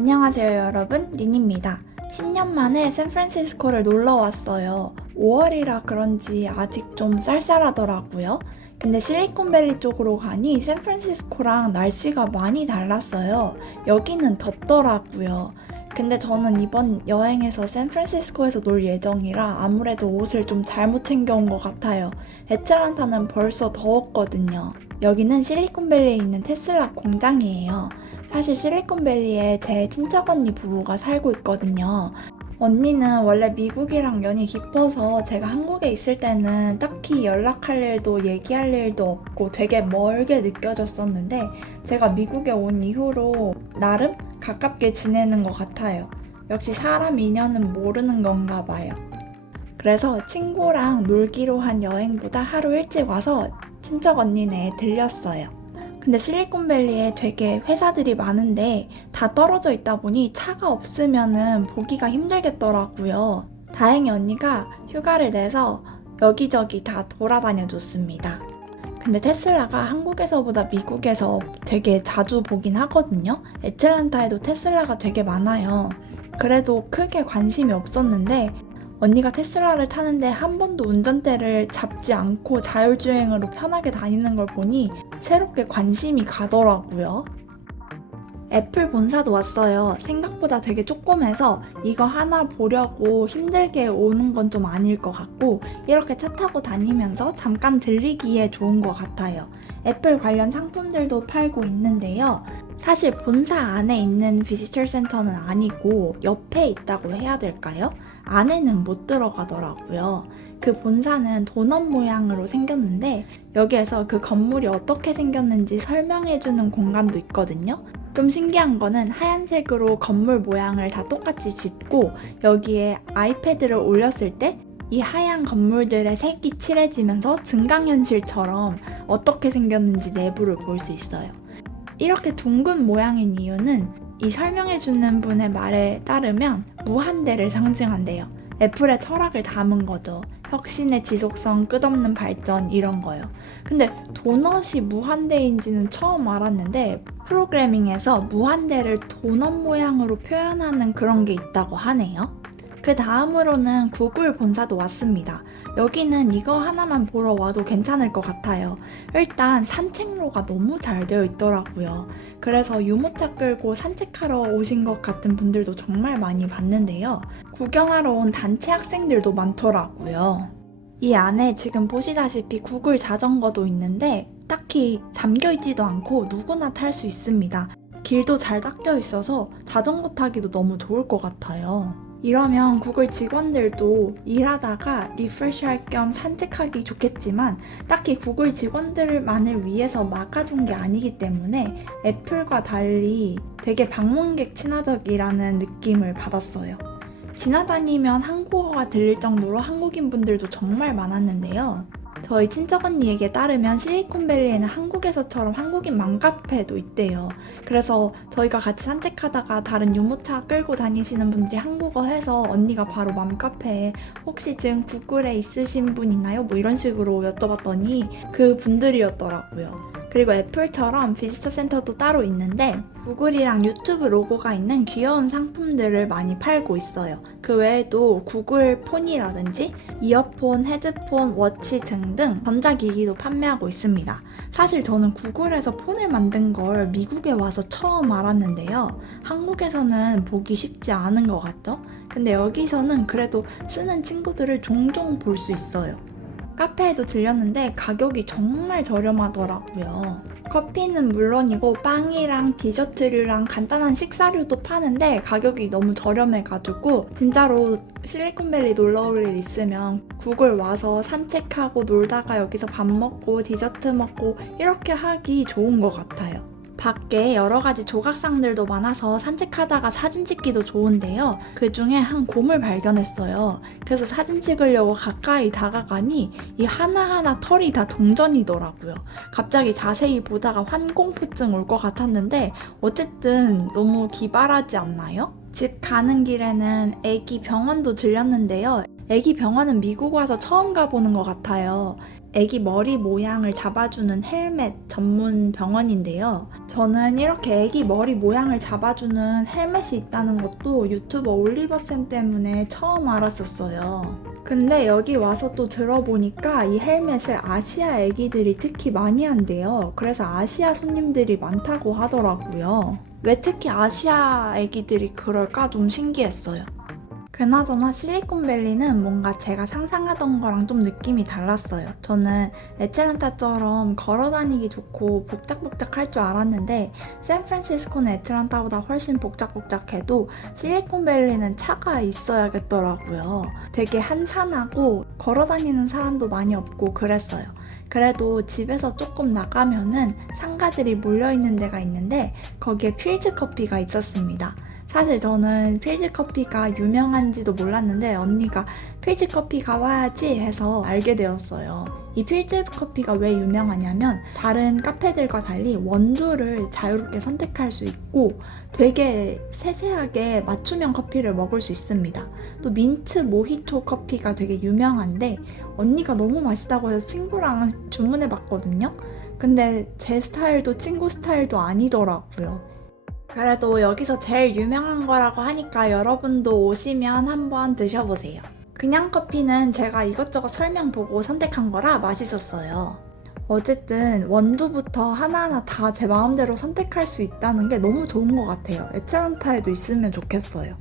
안녕하세요 여러분, 린입니다. 10년 만에 샌프란시스코를 놀러 왔어요. 5월이라 그런지 아직 좀 쌀쌀하더라고요. 근데 실리콘밸리 쪽으로 가니 샌프란시스코랑 날씨가 많이 달랐어요. 여기는 덥더라고요. 근데 저는 이번 여행에서 샌프란시스코에서 놀 예정이라 아무래도 옷을 좀 잘못 챙겨온 것 같아요. 애틀란타는 벌써 더웠거든요. 여기는 실리콘밸리에 있는 테슬라 공장이에요. 사실 실리콘밸리에 제 친척 언니 부부가 살고 있거든요. 언니는 원래 미국이랑 연이 깊어서 제가 한국에 있을 때는 딱히 연락할 일도 얘기할 일도 없고 되게 멀게 느껴졌었는데 제가 미국에 온 이후로 나름 가깝게 지내는 것 같아요. 역시 사람 인연은 모르는 건가 봐요. 그래서 친구랑 놀기로 한 여행보다 하루 일찍 와서 친척 언니네 들렸어요. 근데 실리콘밸리에 되게 회사들이 많은데 다 떨어져 있다 보니 차가 없으면은 보기가 힘들겠더라고요. 다행히 언니가 휴가를 내서 여기저기 다 돌아다녀 줬습니다. 근데 테슬라가 한국에서보다 미국에서 되게 자주 보긴 하거든요. 애틀란타에도 테슬라가 되게 많아요. 그래도 크게 관심이 없었는데 언니가 테슬라를 타는데 한 번도 운전대를 잡지 않고 자율주행으로 편하게 다니는 걸 보니 새롭게 관심이 가더라고요. 애플 본사도 왔어요. 생각보다 되게 조그매서 이거 하나 보려고 힘들게 오는 건 좀 아닐 것 같고 이렇게 차 타고 다니면서 잠깐 들리기에 좋은 것 같아요. 애플 관련 상품들도 팔고 있는데요. 사실 본사 안에 있는 비지터 센터는 아니고 옆에 있다고 해야 될까요? 안에는 못 들어가더라고요. 그 본사는 도넛 모양으로 생겼는데 여기에서 그 건물이 어떻게 생겼는지 설명해주는 공간도 있거든요. 좀 신기한 거는 하얀색으로 건물 모양을 다 똑같이 짓고 여기에 아이패드를 올렸을 때 이 하얀 건물들의 색이 칠해지면서 증강현실처럼 어떻게 생겼는지 내부를 볼 수 있어요. 이렇게 둥근 모양인 이유는 이 설명해주는 분의 말에 따르면 무한대를 상징한대요. 애플의 철학을 담은 거죠. 혁신의 지속성, 끝없는 발전 이런 거요. 근데 도넛이 무한대인지는 처음 알았는데 프로그래밍에서 무한대를 도넛 모양으로 표현하는 그런 게 있다고 하네요. 그 다음으로는 구글 본사도 왔습니다. 여기는 이거 하나만 보러 와도 괜찮을 것 같아요. 일단 산책로가 너무 잘 되어 있더라고요. 그래서 유모차 끌고 산책하러 오신 것 같은 분들도 정말 많이 봤는데요. 구경하러 온 단체 학생들도 많더라고요. 이 안에 지금 보시다시피 구글 자전거도 있는데 딱히 잠겨있지도 않고 누구나 탈 수 있습니다. 길도 잘 닦여 있어서 자전거 타기도 너무 좋을 것 같아요. 이러면 구글 직원들도 일하다가 리프레시할 겸 산책하기 좋겠지만 딱히 구글 직원들만을 위해서 막아둔 게 아니기 때문에 애플과 달리 되게 방문객 친화적이라는 느낌을 받았어요. 지나다니면 한국어가 들릴 정도로 한국인 분들도 정말 많았는데요. 저희 친척 언니에게 따르면 실리콘밸리에는 한국에서처럼 한국인 맘카페도 있대요. 그래서 저희가 같이 산책하다가 다른 유모차 끌고 다니시는 분들이 한국어 해서 언니가 바로 맘카페에 혹시 지금 구글에 있으신 분 있나요? 뭐 이런 식으로 여쭤봤더니 그 분들이었더라고요. 그리고 애플처럼 비지터 센터도 따로 있는데 구글이랑 유튜브 로고가 있는 귀여운 상품들을 많이 팔고 있어요. 그 외에도 구글 폰이라든지 이어폰, 헤드폰, 워치 등등 전자기기도 판매하고 있습니다. 사실 저는 구글에서 폰을 만든 걸 미국에 와서 처음 알았는데요. 한국에서는 보기 쉽지 않은 것 같죠? 근데 여기서는 그래도 쓰는 친구들을 종종 볼 수 있어요. 카페에도 들렸는데 가격이 정말 저렴하더라고요. 커피는 물론이고 빵이랑 디저트류랑 간단한 식사류도 파는데 가격이 너무 저렴해가지고 진짜로 실리콘밸리 놀러 올 일 있으면 구글 와서 산책하고 놀다가 여기서 밥 먹고 디저트 먹고 이렇게 하기 좋은 것 같아요. 밖에 여러 가지 조각상들도 많아서 산책하다가 사진 찍기도 좋은데요. 그 중에 한 곰을 발견했어요. 그래서 사진 찍으려고 가까이 다가가니 이 하나하나 털이 다 동전이더라고요. 갑자기 자세히 보다가 환공포증 올 것 같았는데 어쨌든 너무 기발하지 않나요? 집 가는 길에는 애기 병원도 들렸는데요. 애기 병원은 미국 와서 처음 가보는 것 같아요. 애기 머리 모양을 잡아주는 헬멧 전문 병원인데요. 저는 이렇게 애기 머리 모양을 잡아주는 헬멧이 있다는 것도 유튜버 올리버쌤 때문에 처음 알았었어요. 근데 여기 와서 또 들어보니까 이 헬멧을 아시아 애기들이 특히 많이 한대요. 그래서 아시아 손님들이 많다고 하더라고요. 왜 특히 아시아 애기들이 그럴까 좀 신기했어요. 그나저나 실리콘밸리는 뭔가 제가 상상하던 거랑 좀 느낌이 달랐어요. 저는 애틀란타처럼 걸어다니기 좋고 복작복작할 줄 알았는데 샌프란시스코는 애틀란타보다 훨씬 복작복작해도 실리콘밸리는 차가 있어야겠더라고요. 되게 한산하고 걸어다니는 사람도 많이 없고 그랬어요. 그래도 집에서 조금 나가면은 상가들이 몰려있는 데가 있는데 거기에 필즈 커피가 있었습니다. 사실 저는 필즈 커피가 유명한지도 몰랐는데 언니가 필즈 커피 가봐야지 해서 알게 되었어요. 이 필즈 커피가 왜 유명하냐면 다른 카페들과 달리 원두를 자유롭게 선택할 수 있고 되게 세세하게 맞춤형 커피를 먹을 수 있습니다. 또 민트 모히토 커피가 되게 유명한데 언니가 너무 맛있다고 해서 친구랑 주문해봤거든요. 근데 제 스타일도 친구 스타일도 아니더라고요. 그래도 여기서 제일 유명한 거라고 하니까 여러분도 오시면 한번 드셔보세요. 그냥 커피는 제가 이것저것 설명 보고 선택한 거라 맛있었어요. 어쨌든 원두부터 하나하나 다 제 마음대로 선택할 수 있다는 게 너무 좋은 것 같아요. 애틀란타에도 있으면 좋겠어요.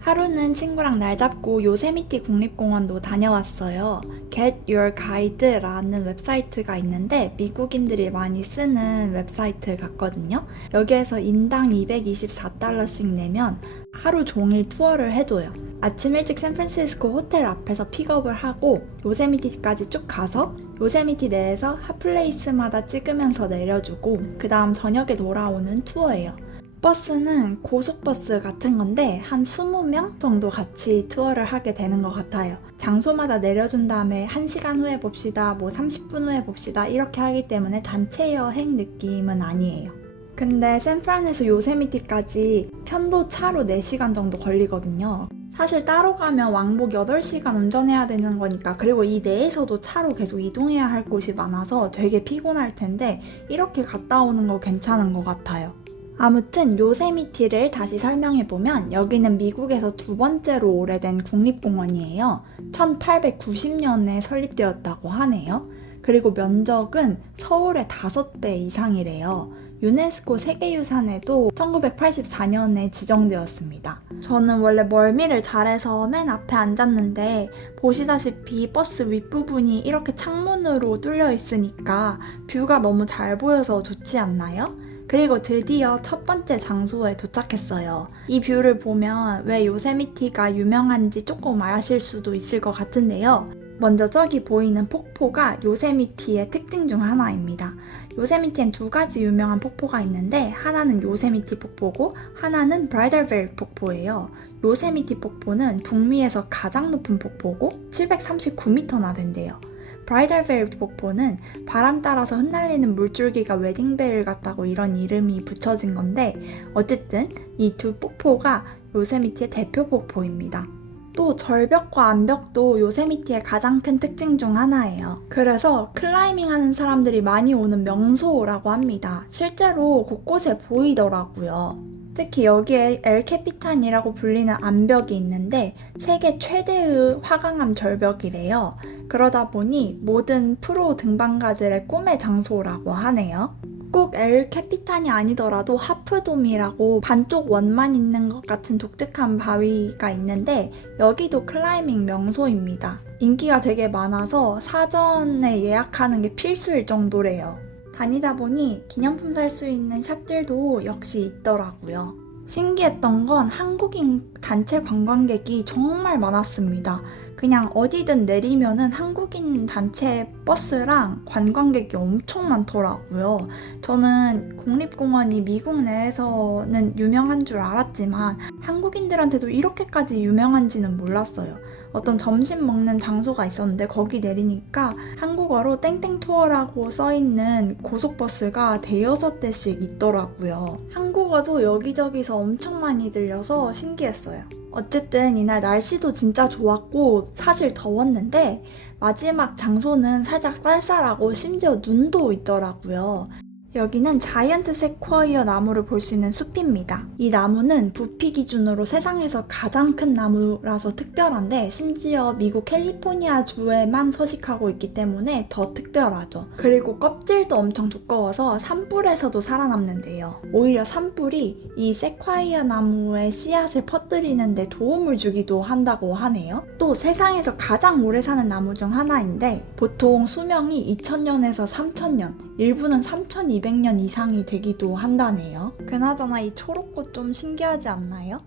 하루는 친구랑 날 잡고 요세미티 국립공원도 다녀왔어요. Get Your Guide라는 웹사이트가 있는데 미국인들이 많이 쓰는 웨브사이트 같거든요. 여기에서 인당 $224씩 내면 하루 종일 투어를 해줘요. 아침 일찍 샌프란시스코 호텔 앞에서 픽업을 하고 요세미티까지 쭉 가서 요세미티 내에서 핫플레이스마다 찍으면서 내려주고 그 다음 저녁에 돌아오는 투어예요. 버스는 고속버스 같은 건데 한 20명 정도 같이 투어를 하게 되는 것 같아요. 장소마다 내려준 다음에 1시간 후에 봅시다, 30분 후에 봅시다 이렇게 하기 때문에 단체 여행 느낌은 아니에요. 근데 샌프란에서 요세미티까지 편도 차로 4시간 정도 걸리거든요. 사실 따로 가면 왕복 8시간 운전해야 되는 거니까 그리고 이 내에서도 차로 계속 이동해야 할 곳이 많아서 되게 피곤할 텐데 이렇게 갔다 오는 거 괜찮은 것 같아요. 아무튼 요세미티를 다시 설명해보면 여기는 미국에서 두 번째로 오래된 국립공원이에요. 1890년에 설립되었다고 하네요. 그리고 면적은 서울의 5배 이상이래요. 유네스코 세계유산에도 1984년에 지정되었습니다. 저는 원래 멀미를 잘해서 맨 앞에 앉았는데 보시다시피 버스 윗부분이 이렇게 창문으로 뚫려 있으니까 뷰가 너무 잘 보여서 좋지 않나요? 그리고 드디어 첫 번째 장소에 도착했어요. 이 뷰를 보면 왜 요세미티가 유명한지 조금 아실 수도 있을 것 같은데요. 먼저 저기 보이는 폭포가 요세미티의 특징 중 하나입니다. 요세미티엔 2가지 유명한 폭포가 있는데 하나는 요세미티 폭포고 하나는 브라이덜베일 폭포예요. 요세미티 폭포는 북미에서 가장 높은 폭포고 739m나 된대요. 브라이덜베일 폭포는 바람 따라서 흩날리는 물줄기가 웨딩벨 같다고 이런 이름이 붙여진 건데 어쨌든 이 두 폭포가 요세미티의 대표 폭포입니다. 또 절벽과 암벽도 요세미티의 가장 큰 특징 중 하나예요. 그래서 클라이밍 하는 사람들이 많이 오는 명소라고 합니다. 실제로 곳곳에 보이더라고요. 특히 여기에 엘 캐피탄이라고 불리는 암벽이 있는데 세계 최대의 화강암 절벽이래요. 그러다 보니 모든 프로 등반가들의 꿈의 장소라고 하네요. 꼭 엘 캐피탄이 아니더라도 하프돔이라고 반쪽 원만 있는 것 같은 독특한 바위가 있는데 여기도 클라이밍 명소입니다. 인기가 되게 많아서 사전에 예약하는 게 필수일 정도래요. 다니다 보니 기념품 살 수 있는 샵들도 역시 있더라고요. 신기했던 건 한국인 단체 관광객이 정말 많았습니다. 그냥 어디든 내리면은 한국인 단체 버스랑 관광객이 엄청 많더라고요. 저는 국립공원이 미국 내에서는 유명한 줄 알았지만 한국인들한테도 이렇게까지 유명한지는 몰랐어요. 어떤 점심 먹는 장소가 있었는데 거기 내리니까 한국어로 땡땡 투어라고 써있는 고속버스가 대여섯 대씩 있더라고요. 한국어도 여기저기서 엄청 많이 들려서 신기했어요. 어쨌든 이날 날씨도 진짜 좋았고 사실 더웠는데 마지막 장소는 살짝 쌀쌀하고 심지어 눈도 있더라고요. 여기는 자이언트 세쿼이어 나무를 볼 수 있는 숲입니다. 이 나무는 부피 기준으로 세상에서 가장 큰 나무라서 특별한데 심지어 미국 캘리포니아 주에만 서식하고 있기 때문에 더 특별하죠. 그리고 껍질도 엄청 두꺼워서 산불에서도 살아남는데요. 오히려 산불이 이 세콰이어 나무의 씨앗을 퍼뜨리는 데 도움을 주기도 한다고 하네요. 또 세상에서 가장 오래 사는 나무 중 하나인데 보통 수명이 2000년에서 3000년, 일부는 3200년 이상이 되기도 한다네요. 그나저나 이 초록꽃 좀 신기하지 않나요?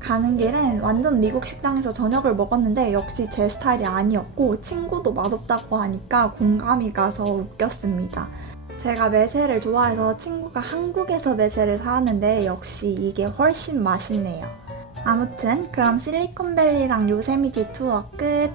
가는 길엔 완전 미국 식당에서 저녁을 먹었는데 역시 제 스타일이 아니었고 친구도 맛없다고 하니까 공감이 가서 웃겼습니다. 제가 매세를 좋아해서 친구가 한국에서 매세를 사왔는데 역시 이게 훨씬 맛있네요. 아무튼 그럼 실리콘밸리랑 요세미티 투어 끝!